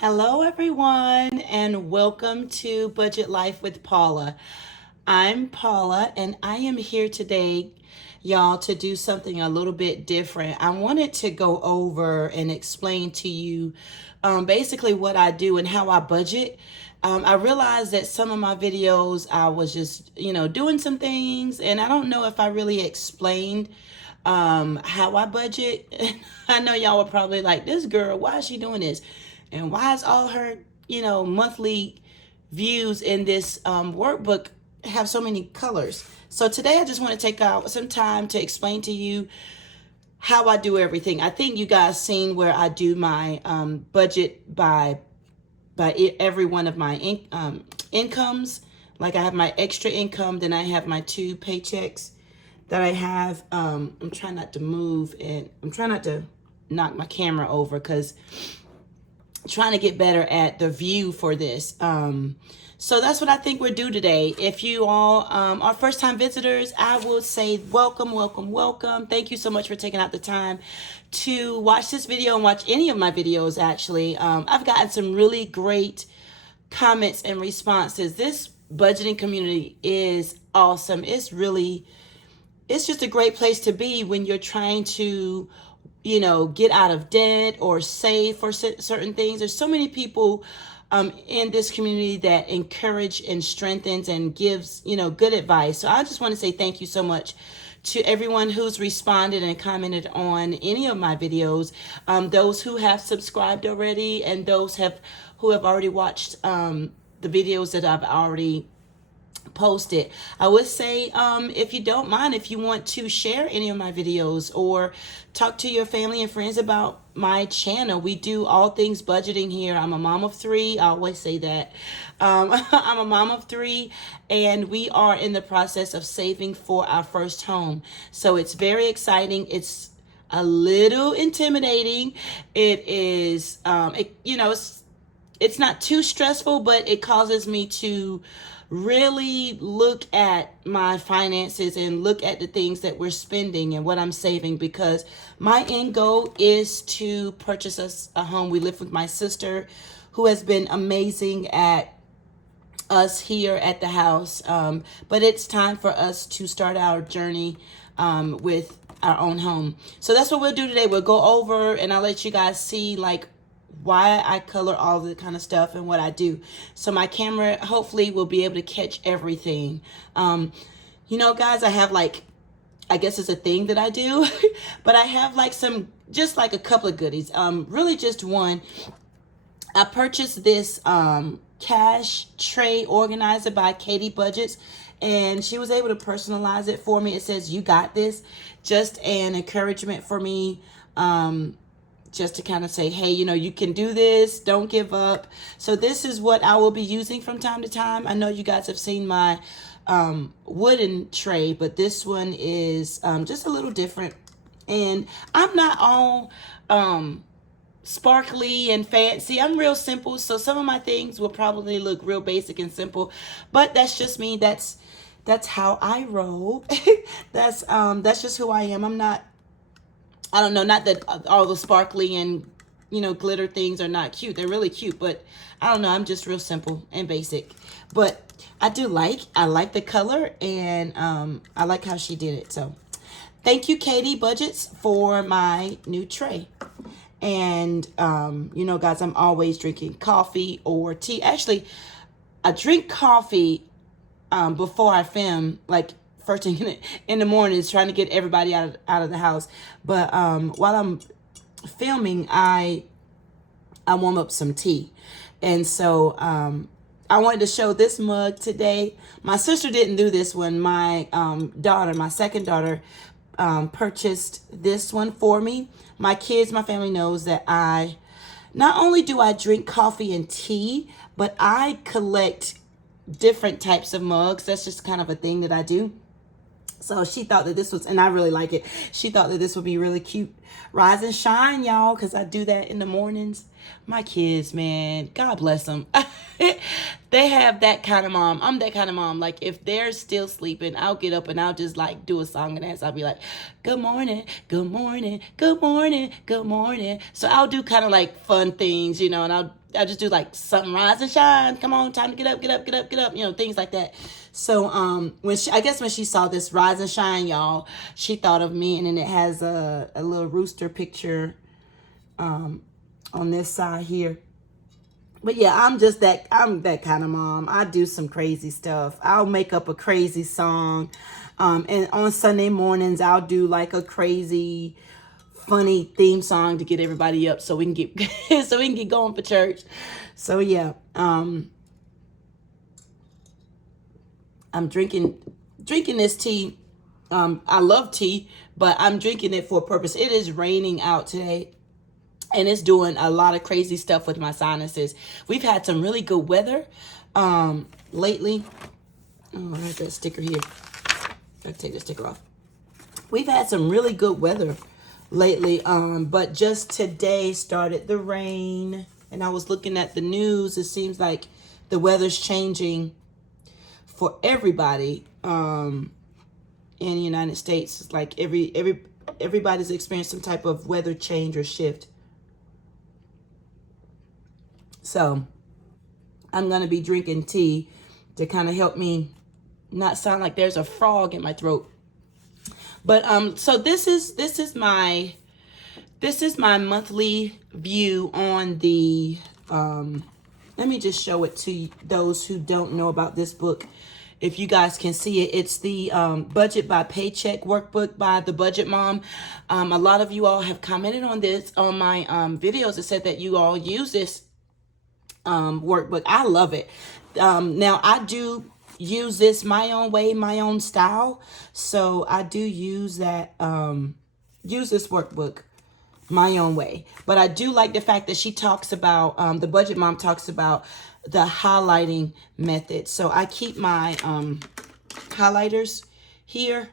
Hello, everyone, and welcome to Budget Life with Paula. I'm Paula, and I am here today, y'all, to do something a little bit different. I wanted to go over and explain to you basically what I do and how I budget. I realized that some of my videos, I was just, doing some things, and I don't know if I really explained how I budget. I know y'all were probably like, this girl, why is she doing this? And why is all her, monthly views in this workbook have so many colors? So today I just want to take out some time to explain to you how I do everything. I think you guys seen where I do my budget by every one of my incomes. Like I have my extra income, then I have my 2 paychecks that I have. I'm trying not to move, and I'm trying not to knock my camera over because trying to get better at the view for this. So that's what I think we're due today. If you all are first-time visitors, I will say welcome, welcome, welcome. Thank you so much for taking out the time to watch this video and watch any of my videos, actually. I've gotten some really great comments and responses. This budgeting community is awesome. It's just a great place to be when you're trying to get out of debt or save for certain things. There's so many people in this community that encourage and strengthens and gives, good advice. So I just want to say thank you so much to everyone who's responded and commented on any of my videos, those who have subscribed already, and those who have already watched the videos that I've already posted. I would say if you don't mind, if you want to share any of my videos or talk to your family and friends about my channel. We do all things budgeting here. I'm a mom of 3. I always say that. I'm a mom of 3, and we are in the process of saving for our first home. So it's very exciting. It's a little intimidating. It is, it's not too stressful, but it causes me to really look at my finances and look at the things that we're spending and what I'm saving, because my end goal is to purchase us a home. We live with my sister, who has been amazing at us here at the house, but it's time for us to start our journey with our own home. So that's what we'll do today. We'll go over and I'll let you guys see why I color all the kind of stuff and what I do. So my camera hopefully will be able to catch everything. Guys, I have I guess it's a thing that I do, but I have just a couple of goodies. Really just one. I purchased this cash tray organizer by Katie Budgets, and she was able to personalize it for me. It says, "You got this." Just an encouragement for me. Just to kind of say, hey, you can do this. Don't give up. So this is what I will be using from time to time. I know you guys have seen my wooden tray, but this one is just a little different. And I'm not all sparkly and fancy. I'm real simple. So some of my things will probably look real basic and simple, but that's just me. That's how I roll. That's just who I am. I don't know, not that all the sparkly and, glitter things are not cute. They're really cute, but I don't know. I'm just real simple and basic. But I like the color, and I like how she did it. So thank you, Katie Budgets, for my new tray. And, guys, I'm always drinking coffee or tea. Actually, I drink coffee before I film, first thing in the morning, is trying to get everybody out of the house. But while I'm filming, I warm up some tea. And so I wanted to show this mug today. My sister didn't do this one. My my second daughter, purchased this one for me. My family knows that not only do I drink coffee and tea, but I collect different types of mugs. That's just kind of a thing that I do. So she thought that this was, and I really like it, she thought that this would be really cute Rise and shine, y'all, because I do that in the mornings. My kids, man, God bless them. They have that kind of mom. I'm that kind of mom. Like, if they're still sleeping, I'll get up and I'll just like do a song and dance. I'll be like, good morning, good morning, good morning, good morning. So I'll do kind of like fun things, and I'll just do like something, rise and shine. Come on, time to get up, get up, get up, get up, things like that. So when she saw this rise and shine, y'all, she thought of me, and then it has a little rooster picture on this side here. But yeah, I'm that kind of mom. I do some crazy stuff. I'll make up a crazy song. And on Sunday mornings, I'll do like a crazy, funny theme song to get everybody up so we can get going for church. So yeah, I'm drinking this tea. I love tea, but I'm drinking it for a purpose. It is raining out today, and it's doing a lot of crazy stuff with my sinuses. We've had some really good weather lately. Oh, I have that sticker here. I have to take the sticker off. We've had some really good weather lately, but just today started the rain, and I was looking at the news. It seems like the weather's changing for everybody in the United States. It's like everybody's experienced some type of weather change or shift. So I'm going to be drinking tea to kind of help me not sound like there's a frog in my throat. But so this is my monthly view on the let me just show it to those who don't know about this book. If you guys can see it, it's the Budget by Paycheck Workbook by the Budget Mom. A lot of you all have commented on this on my videos. It said that you all use this workbook. I love it. Now I do use this my own way, my own style. So I do use that, use this workbook my own way. But I do like the fact that she talks about, the Budget Mom talks about the highlighting method. So I keep my highlighters here.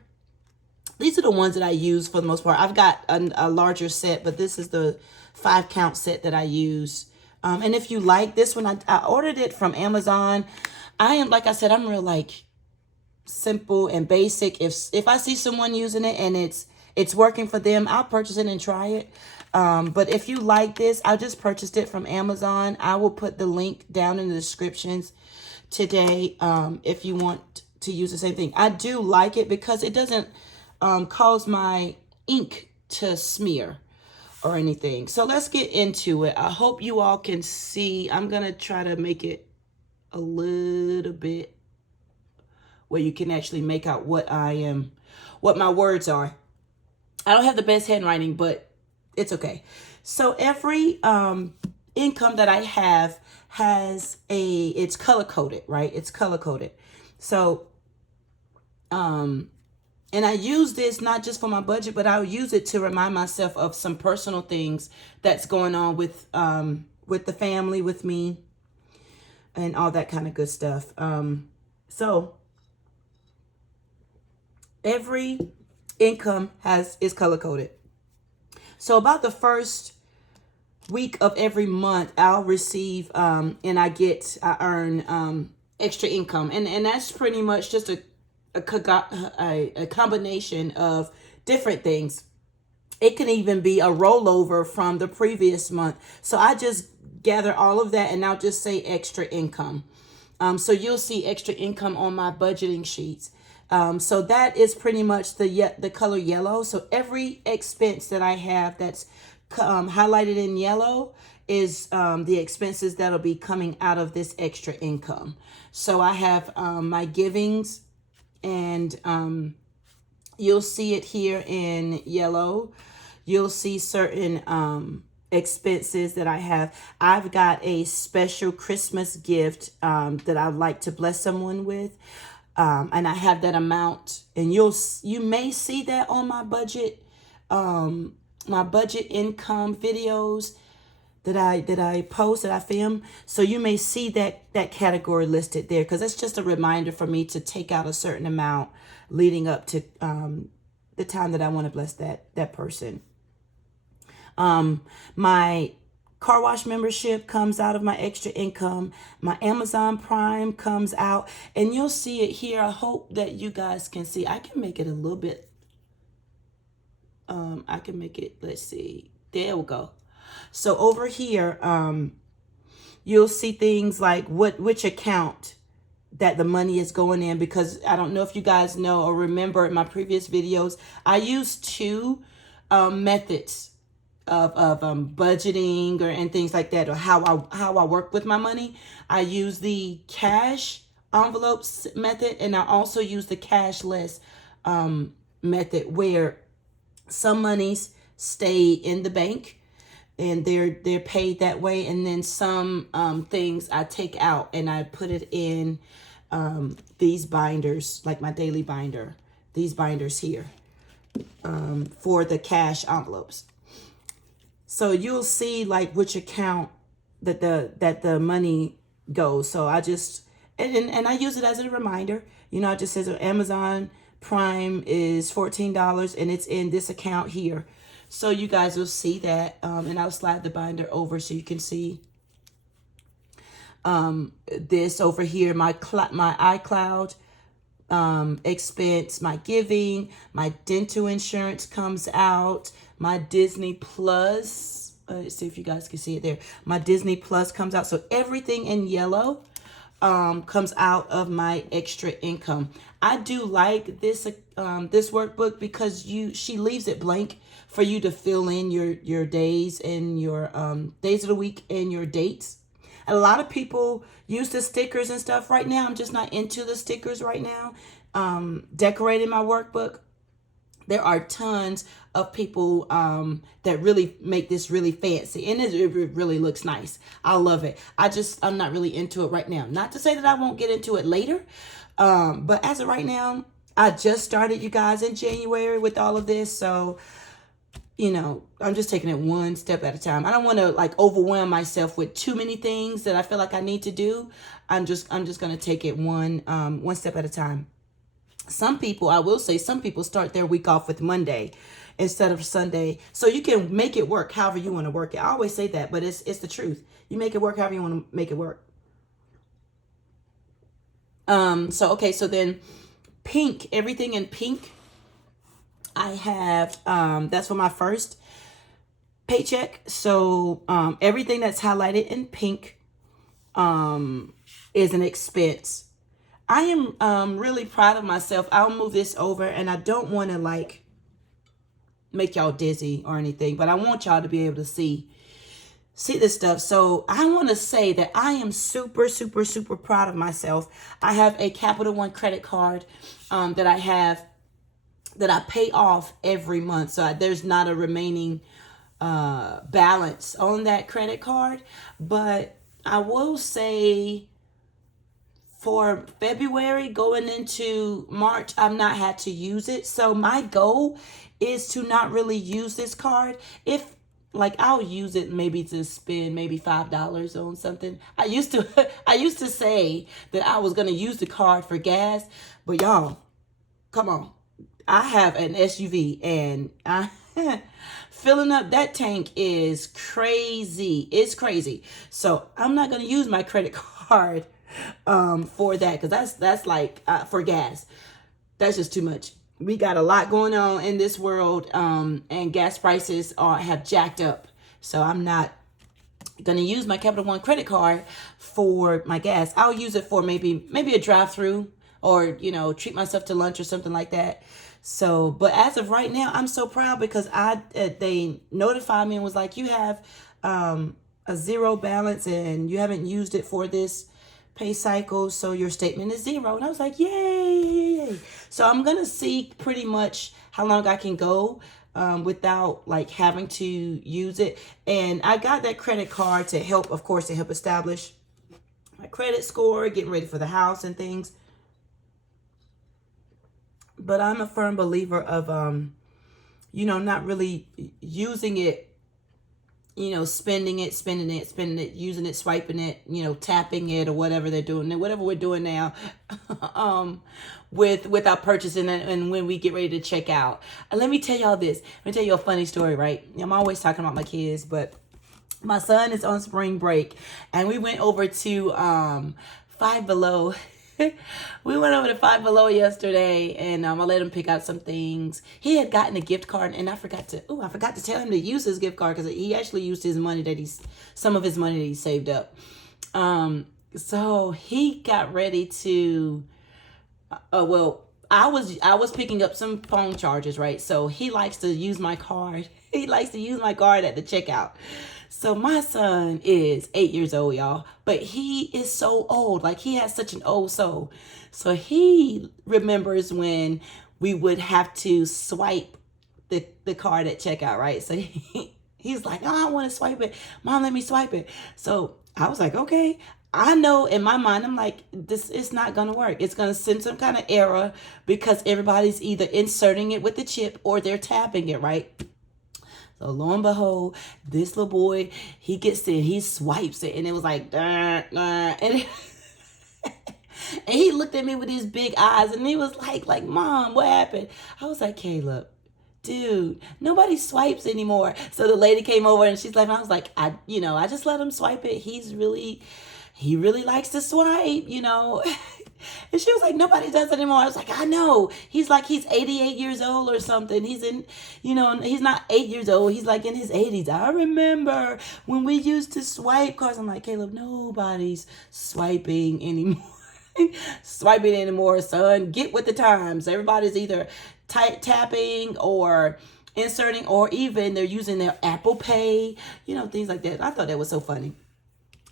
These are the ones that I use for the most part. I've got a larger set, but this is the 5-count set that I use. And if you like this one, I ordered it from Amazon. Like I said, I'm real like simple and basic. If I see someone using it and it's working for them, I'll purchase it and try it. But if you like this, I just purchased it from Amazon. I will put the link down in the descriptions today if you want to use the same thing. I do like it because it doesn't cause my ink to smear or anything. So let's get into it. I hope you all can see. I'm going to try to make it a little bit where you can actually make out what my words are. I don't have the best handwriting, but it's okay. So every income that I have it's color coded, right? It's color coded. So, and I use this not just for my budget, but I'll use it to remind myself of some personal things that's going on with the family, with me, and all that kind of good stuff. So every income is color coded. So about the first week of every month, I'll receive and I earn extra income, and that's pretty much just a combination of different things. It can even be a rollover from the previous month. So I just gather all of that and I'll just say extra income. So you'll see extra income on my budgeting sheets. So that is pretty much the color yellow. So every expense that I have that's highlighted in yellow is the expenses that'll be coming out of this extra income. So I have my givings, and you'll see it here in yellow. You'll see certain expenses that I have. I've got a special Christmas gift that I'd like to bless someone with. And I have that amount, and you may see that on my budget income videos that I post, that I film. So you may see that category listed there, because that's just a reminder for me to take out a certain amount leading up to the time that I want to bless that person. My car wash membership comes out of my extra income. My Amazon Prime comes out, and you'll see it here. I hope that you guys can see. I can make it a little bit. I can make it, let's see. There we go. So over here, you'll see things like which account that the money is going in, because I don't know if you guys know or remember in my previous videos, I used two methods of budgeting and things like that, or how I work with my money. I use the cash envelopes method, and I also use the cashless method, where some monies stay in the bank and they're paid that way, and then some things I take out and I put it in these binders, like my daily binder, these binders here, for the cash envelopes. So you'll see like which account that the money goes. So I just and I use it as a reminder. You know, it just says Amazon Prime is $14 and it's in this account here. So you guys will see that, and I'll slide the binder over so you can see this over here, my iCloud expense, my giving, my dental insurance comes out, my Disney Plus, let's see if you guys can see it there, my Disney Plus comes out. So everything in yellow comes out of my extra income. I do like this this workbook because she leaves it blank for you to fill in your days and your days of the week and your dates. A lot of people use the stickers and stuff. Right now, I'm just not into the stickers right now. Decorating my workbook. There are tons of people that really make this really fancy, and it really looks nice. I love it. I'm not really into it right now. Not to say that I won't get into it later, but as of right now, I just started, you guys, in January with all of this. So, you know, I'm just taking it one step at a time. I don't want to like overwhelm myself with too many things that I feel like I need to do. I'm just going to take it one step at a time. Some people, I will say, some people start their week off with Monday instead of Sunday. So you can make it work however you want to work it. I always say that, but it's the truth. You make it work however you want to make it work. So then pink, everything in pink, I have, that's for my first paycheck. So everything that's highlighted in pink is an expense. I am really proud of myself. I'll move this over, and I don't want to like make y'all dizzy or anything, but I want y'all to be able to see this stuff. So I want to say that I am super, super, super proud of myself. I have a Capital One credit card that I pay off every month. So there's not a remaining balance on that credit card. But I will say for February going into March, I've not had to use it. So my goal is to not really use this card. If like I'll use it maybe to spend maybe $5 on something. I used to say that I was going to use the card for gas, but y'all, come on. I have an SUV, and filling up that tank is crazy. It's crazy. So I'm not going to use my credit card for that, because that's like for gas. That's just too much. We got a lot going on in this world, and gas prices have jacked up. So I'm not going to use my Capital One credit card for my gas. I'll use it for maybe a drive-through, or, you know, treat myself to lunch or something like that. So, but as of right now, I'm so proud because they notified me and was like, you have a zero balance and you haven't used it for this pay cycle, so your statement is zero. And I was like, yay. So I'm going to see pretty much how long I can go without like having to use it. And I got that credit card to help, of course, to help establish my credit score, getting ready for the house and things. But I'm a firm believer of, you know, not really using it spending it, using it, swiping it, tapping it or whatever they're doing, whatever we're doing now, with our purchasing and when we get ready to check out. Let me tell y'all this. Let me tell you a funny story, right? I'm always talking about my kids, but my son is on spring break and we went over to Five Below. We went over to Five Below yesterday, and I let him pick out some things. He had gotten a gift card, and I forgot to tell him to use his gift card because he actually used some of his money that he saved up. So he got ready to. I was picking up some phone charges, right? So he likes to use my card. He likes to use my card at the checkout. So my son is 8 years old, y'all, but he is so old. Like, he has such an old soul. So he remembers when we would have to swipe the card at checkout, right? So he's like, oh, I want to swipe it. Mom, let me swipe it. So I was like, okay. I know in my mind, I'm like, this is not going to work. It's going to send some kind of error because everybody's either inserting it with the chip or they're tapping it, right? So lo and behold, this little boy, he gets it, he swipes it, and it was like, and he looked at me with his big eyes, and he was like, Mom, what happened? I was like, Caleb, dude, nobody swipes anymore. So the lady came over, and she's like, I was like, I just let him swipe it. He really likes to swipe, And she was like, nobody does it anymore. I was like, I know. He's 88 years old or something. He's not 8 years old. He's like in his 80s. I remember when we used to swipe cards. I'm like, Caleb, nobody's swiping anymore. Swiping anymore, son. Get with the times. Everybody's either tapping or inserting, or even they're using their Apple Pay, things like that. I thought that was so funny.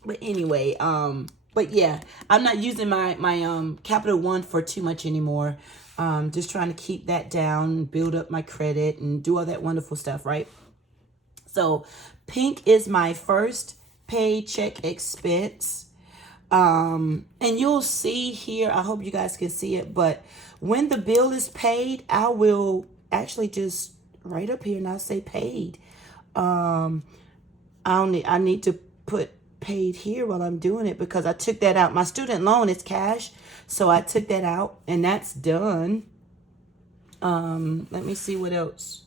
But anyway, but yeah, I'm not using my Capital One for too much anymore. Just trying to keep that down, build up my credit, and do all that wonderful stuff, right? So pink is my first paycheck expense. And you'll see here, I hope you guys can see it, but when the bill is paid, I will actually just right up here and I'll say paid. I need to put paid here while I'm doing it because I took that out. My student loan is cash, so I took that out and that's done. Let me see what else.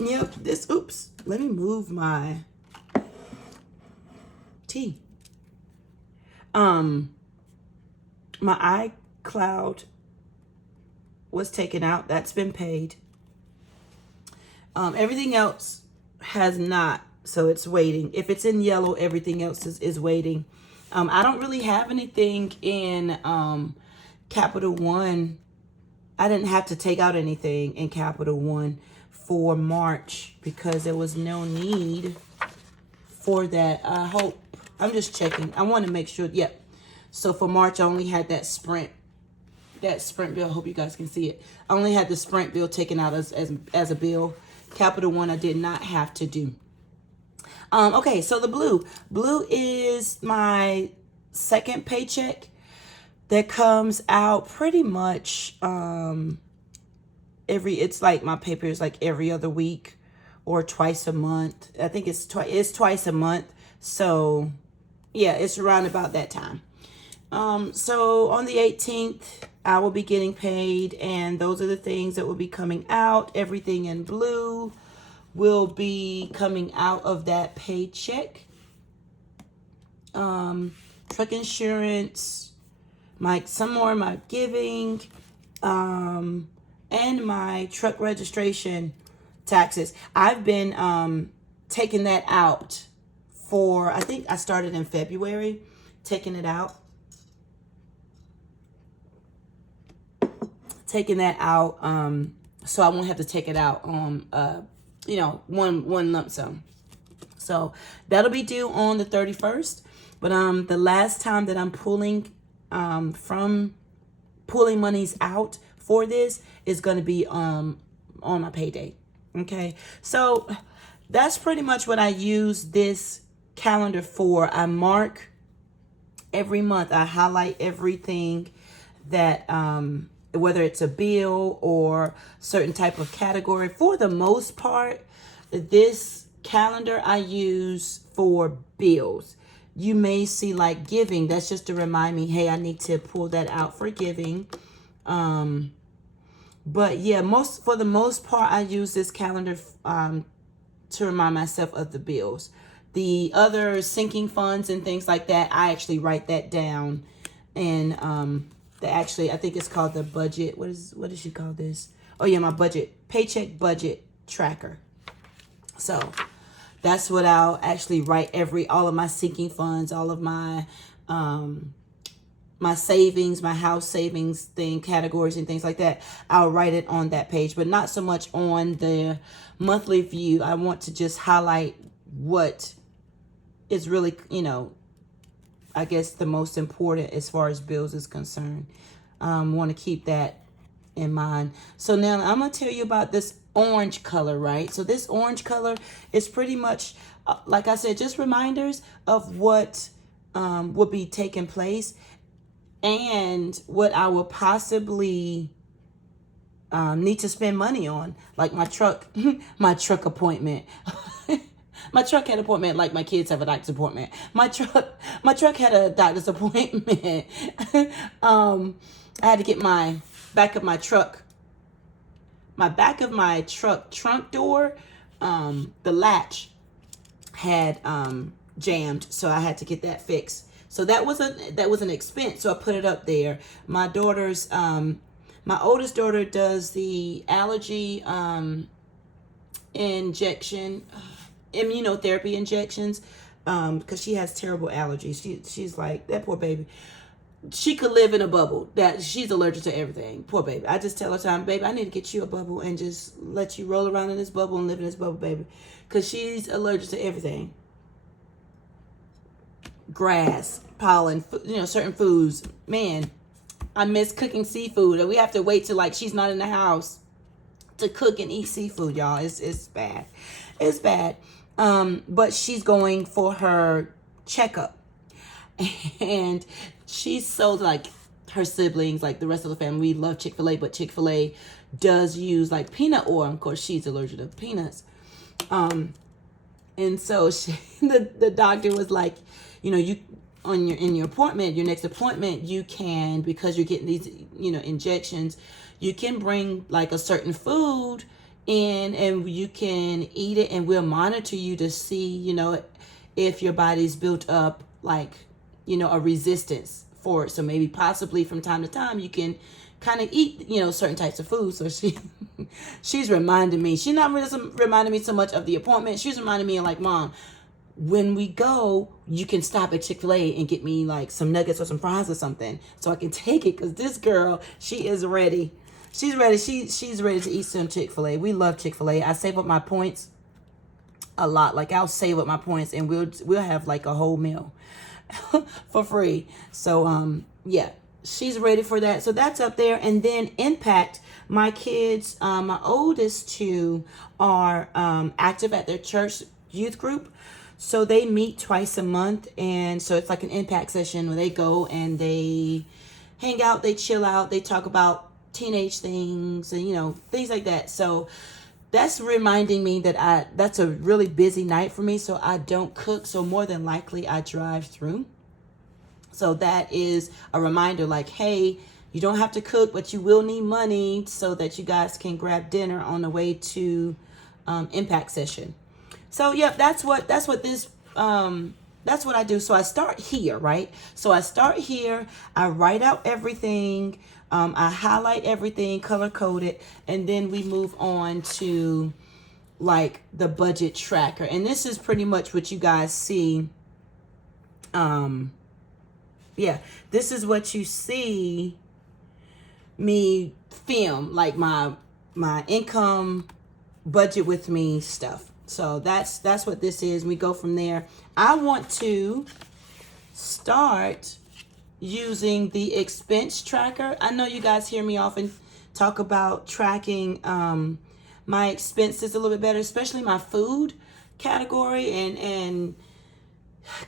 Yep, let me move my tea. My iCloud was taken out. That's been paid. Everything else has not. So it's waiting. If it's in yellow, everything else is waiting. I don't really have anything in Capital One. I didn't have to take out anything in Capital One for March because there was no need for that. I'm just checking. I want to make sure. Yep. So for March, I only had that Sprint bill. I hope you guys can see it. I only had the Sprint bill taken out as a bill. Capital One, I did not have to do. Okay, so the blue is my second paycheck that comes out pretty much it's like my paper is like every other week or twice a month. I think it's twice a month. So yeah, it's around about that time. So on the 18th, I will be getting paid, and those are the things that will be coming out. Everything in blue will be coming out of that paycheck. Truck insurance, some more of my giving, and my truck registration taxes. I've been taking that out I think I started in February, taking it out. Taking that out, so I won't have to take it out on one lump sum. So that'll be due on the 31st. But the last time that I'm pulling monies out for this is going to be on my payday. Okay, so that's pretty much what I use this calendar for. I mark every month. I highlight everything that whether it's a bill or certain type of category. For the most part, this calendar I use for bills. You may see like giving. That's just to remind me, hey, I need to pull that out for giving. But yeah, for the most part, I use this calendar to remind myself of the bills. The other sinking funds and things like that, I actually write that down. And I think it's called the budget. What does she call this? Oh yeah, my paycheck budget tracker. So that's what I'll actually write all of my sinking funds, all of my my savings, my house savings categories and things like that. I'll write it on that page, but not so much on the monthly view. I want to just highlight what is really, I guess the most important as far as bills is concerned. Want to keep that in mind. So now I'm going to tell you about this orange color, right? So this orange color is pretty much, like I said, just reminders of what will be taking place and what I will possibly need to spend money on, like my truck, my truck appointment. My truck had an appointment like my kids have a doctor's appointment. My truck had a doctor's appointment. I had to get my back of my truck trunk door, the latch had jammed, so I had to get that fixed. So that was an expense. So I put it up there. My daughter's my oldest daughter does the allergy immunotherapy injections, because she has terrible allergies. She's like, that poor baby. She could live in a bubble. That she's allergic to everything. Poor baby. I just tell her time, baby, I need to get you a bubble and just let you roll around in this bubble and live in this bubble, baby, because she's allergic to everything. Grass, pollen, certain foods. Man, I miss cooking seafood, and we have to wait till like she's not in the house to cook and eat seafood, y'all. It's bad. It's bad. But she's going for her checkup, and she's so like her siblings, like the rest of the family, we love Chick-fil-A, but Chick-fil-A does use like peanut oil. Of course, she's allergic to peanuts. And so the doctor was like, you in your appointment, your next appointment, you can, because you're getting these, injections, you can bring like a certain food in and you can eat it, and we'll monitor you to see, if your body's built up like, a resistance for it. So maybe possibly from time to time you can kind of eat, certain types of food. So she's reminding me, she's not really reminding me so much of the appointment. She's reminding me like, Mom, when we go, you can stop at Chick-fil-A and get me like some nuggets or some fries or something so I can take it, because this girl, she is ready. She's ready. She's ready to eat some Chick-fil-A. We love Chick-fil-A. I save up my points a lot. Like I'll save up my points and we'll have like a whole meal for free. So yeah, she's ready for that. So that's up there. And then Impact, my kids, my oldest two are active at their church youth group. So they meet twice a month, and so it's like an impact session where they go and they hang out, they chill out, they talk about teenage things and things like that. So that's reminding me that that's a really busy night for me, so I don't cook. So more than likely I drive through. So that is a reminder like, hey, you don't have to cook, but you will need money so that you guys can grab dinner on the way to impact session. So yeah, that's what I do. So I start here, right? So I start here, I write out everything, I highlight everything, color code it, and then we move on to like the budget tracker. And this is pretty much what you guys see. Yeah, this is what you see me film, like my income budget with me stuff. So that's what this is. We go from there. I want to start using the expense tracker. I know you guys hear me often talk about tracking my expenses a little bit better, especially my food category and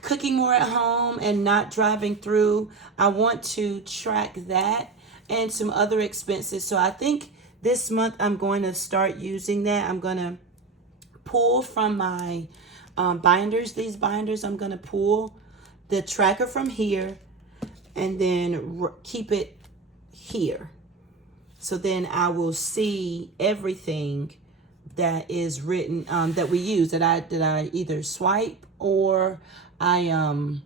cooking more at home and not driving through. I want to track that and some other expenses. So I think this month I'm going to start using that. I'm going to pull from my binders, these binders. I'm going to pull the tracker from here and then keep it here. So then I will see everything that is written, that we use, that I either swipe or I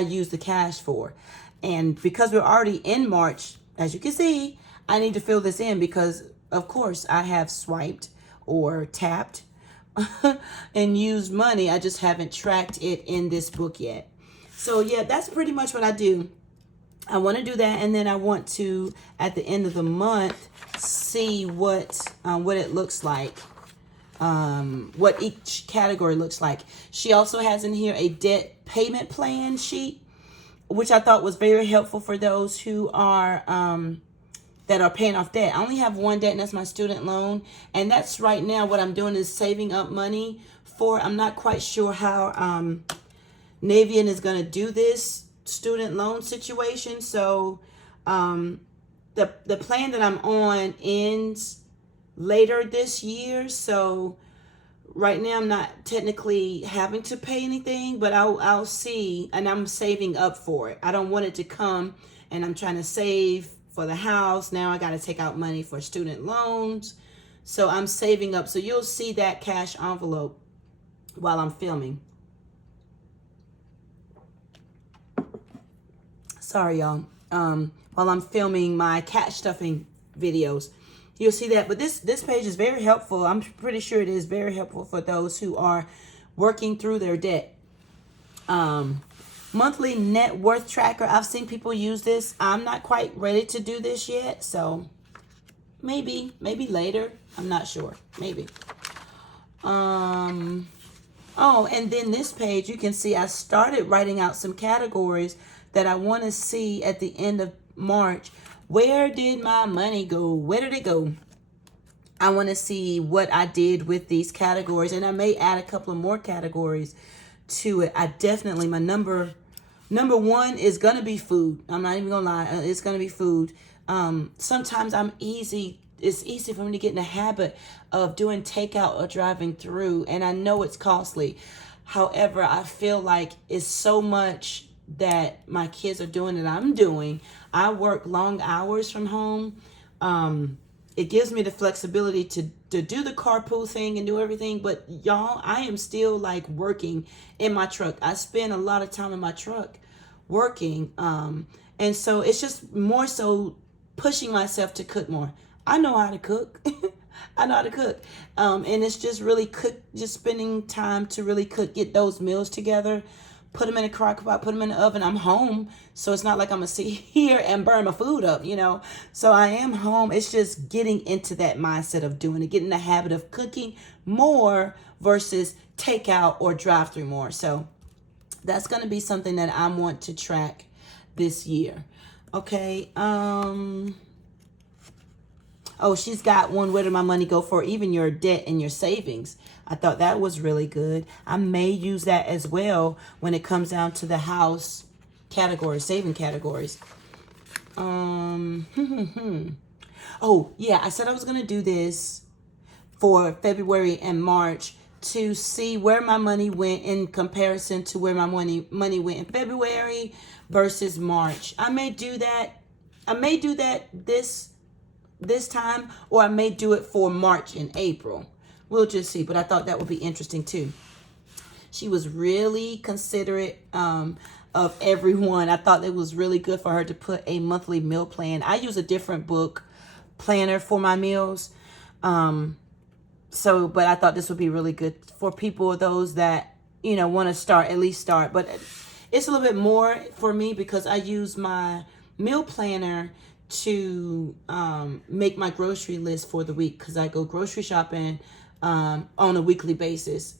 use the cash for. And because we're already in March, as you can see, I need to fill this in because of course I have swiped or tapped and used money. I just haven't tracked it in this book yet. So yeah, that's pretty much what I do. I want to do that, and then I want to, at the end of the month, see what it looks like, what each category looks like. She also has in here a debt payment plan sheet, which I thought was very helpful for those who are that are paying off debt. I only have one debt, and that's my student loan, and that's right now what I'm doing is saving up money for. I'm not quite sure how Navian is going to do this student loan situation. So the plan that I'm on ends later this year. So right now I'm not technically having to pay anything, but I'll see, and I'm saving up for it. I don't want it to come and I'm trying to save for the house. Now I got to take out money for student loans. So I'm saving up. So you'll see that cash envelope while I'm filming. Sorry, y'all. While I'm filming my cat stuffing videos, you'll see that. But this page is very helpful. I'm pretty sure it is very helpful for those who are working through their debt. Monthly net worth tracker. I've seen people use this. I'm not quite ready to do this yet, so maybe later. I'm not sure. Maybe. Oh, and then this page, you can see I started writing out some categories that I want to see at the end of March. Where did my money go? Where did it go? I want to see what I did with these categories, and I may add a couple of more categories to it. I definitely, my number one is going to be food. I'm not even going to lie. It's going to be food. Sometimes it's easy for me to get in the habit of doing takeout or driving through, and I know it's costly. However, I feel like it's so much that my kids are doing that I'm doing. I work long hours from home. It gives me the flexibility to do the carpool thing and do everything. But y'all, I am still like working in my truck. I spend a lot of time in my truck working. And so it's just more so pushing myself to cook more. I know how to cook. I know how to cook. And it's just really just spending time to really cook, get those meals together. Put them in a crock pot, put them in the oven. I'm home, so it's not like I'm going to sit here and burn my food up, you know. So I am home. It's just getting into that mindset of doing it, getting the habit of cooking more versus takeout or drive through more. So that's going to be something that I want to track this year. Okay. Oh, she's got one. Where did my money go for? Even your debt and your savings. I thought that was really good. I may use that as well when it comes down to the house categories, saving categories. Oh, yeah. I said I was going to do this for February and March to see where my money went in comparison to where my money went in February versus March. I may do that. This time, or I may do it for March and April. We'll just see, but I thought that would be interesting too. She was really considerate of everyone. I thought it was really good for her to put a monthly meal plan. I use a different book planner for my meals. But I thought this would be really good for people, those that, want to at least start. But it's a little bit more for me because I use my meal planner to make my grocery list for the week, because I go grocery shopping on a weekly basis.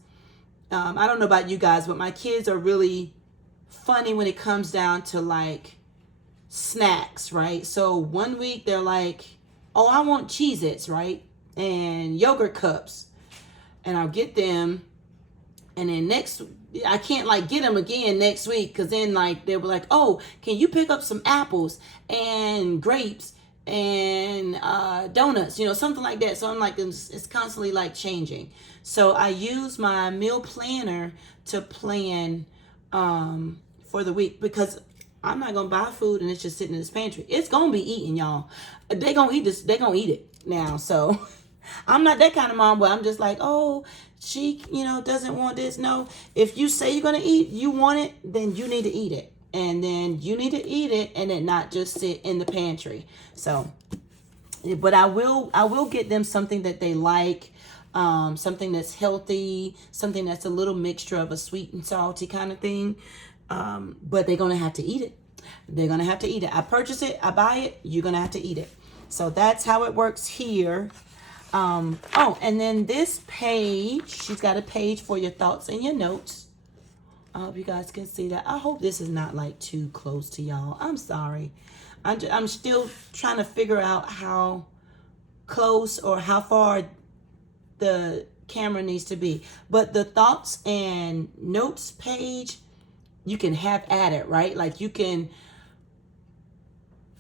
I don't know about you guys, but my kids are really funny when it comes down to like snacks, right? So one week they're like, oh, I want Cheez-Its, right? And yogurt cups. And I'll get them. And then I can't like get them again next week, because then like they were like, oh, can you pick up some apples and grapes and donuts, something like that. So I'm like, it's constantly like changing. So I use my meal planner to plan for the week, because I'm not gonna buy food and it's just sitting in this pantry. It's gonna be eaten, y'all. They gonna eat this. They gonna eat it now. So I'm not that kind of mom where I'm just like, oh, she, doesn't want this. No, if you say you're gonna eat, you want it, then you need to eat it. And then you need to eat it and then not just sit in the pantry. So, but I will get them something that they like, something that's healthy, something that's a little mixture of a sweet and salty kind of thing. But they're gonna have to eat it. They're gonna have to eat it. I purchase it, I buy it, you're gonna have to eat it. So that's how it works here. Oh, and then this page, she's got a page for your thoughts and your notes. I hope you guys can see that. I hope this is not like too close to y'all. I'm sorry. I'm still trying to figure out how close or how far the camera needs to be. But the thoughts and notes page, you can have at it, right? Like you can,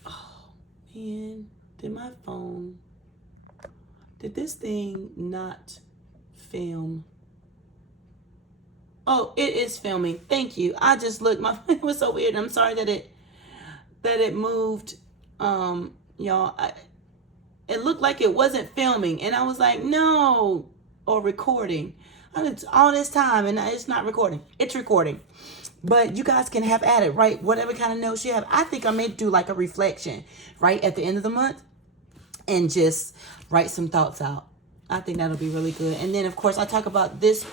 oh man, did this thing not film? Oh, it is filming. Thank you. I just looked. It was so weird. I'm sorry that it moved. Y'all, it looked like it wasn't filming, and I was like, no, or recording. It's all this time, and it's not recording. It's recording. But you guys can have at it, right? Whatever kind of notes you have. I think I may do like a reflection right at the end of the month and just write some thoughts out. I think that'll be really good. And then, of course, I talk about this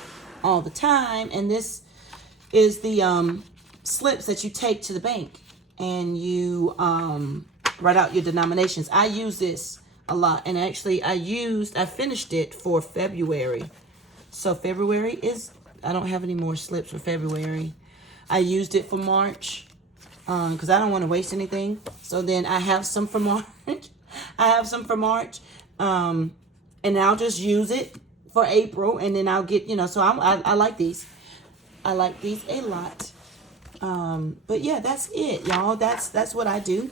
all the time. And this is the slips that you take to the bank. And you write out your denominations. I use this a lot. And actually, I finished it for February. So February I don't have any more slips for February. I used it for March because I don't want to waste anything. So then I have some for March. And I'll just use it for April, and then I'll get, so I like these. I like these a lot. But yeah, that's it, y'all. That's what I do.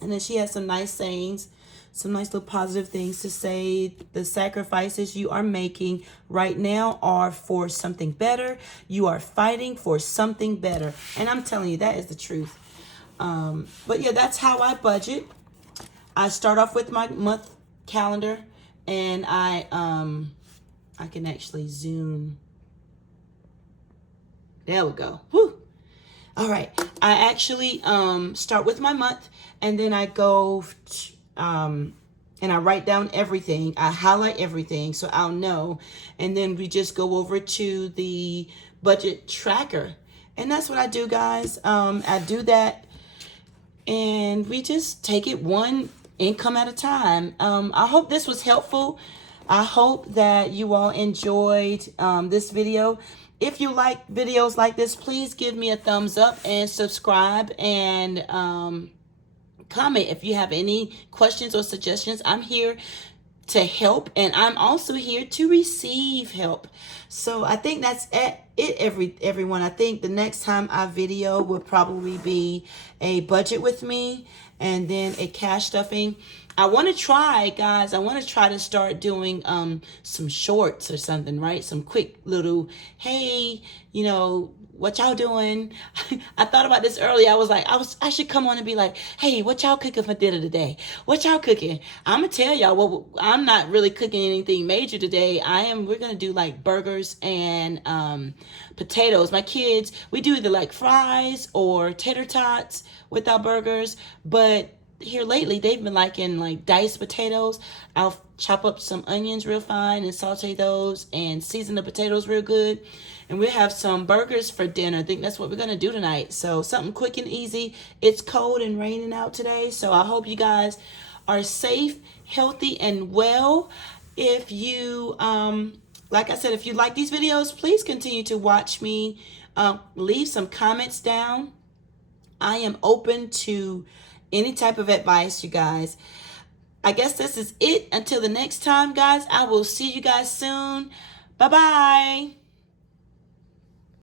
And then she has some nice sayings, some nice little positive things to say. The sacrifices you are making right now are for something better. You are fighting for something better. And I'm telling you, that is the truth. But yeah, that's how I budget. I start off with my month calendar, and I can actually zoom. There we go. Whew. All right. I actually start with my month, and then I go and I write down everything. I highlight everything so I'll know. And then we just go over to the budget tracker. And that's what I do, guys. I do that, and we just take it one income at a time. I hope this was helpful. I hope that you all enjoyed this video. If you like videos like this, please give me a thumbs up and subscribe, and comment if you have any questions or suggestions. I'm here to help, and I'm also here to receive help. So I think that's it, everyone. I think the next time I video will probably be a budget with me, and then a cash stuffing. I want to try, guys. I want to try to start doing some shorts or something, right? Some quick little, hey, what y'all doing? I thought about this earlier. I was like, I should come on and be like, hey, what y'all cooking for dinner today? What y'all cooking? I'm gonna tell y'all, well, I'm not really cooking anything major today. We're gonna do like burgers and potatoes. My kids, we do either like fries or tater tots with our burgers, but here lately they've been liking like diced potatoes. I'll chop up some onions real fine and saute those and season the potatoes real good. And we'll have some burgers for dinner. I think that's what we're going to do tonight. So something quick and easy. It's cold and raining out today. So I hope you guys are safe, healthy, and well. If you, like I said, if you like these videos, please continue to watch me. Leave some comments down. I am open to any type of advice, you guys. I guess this is it. Until the next time, guys, I will see you guys soon. Bye-bye.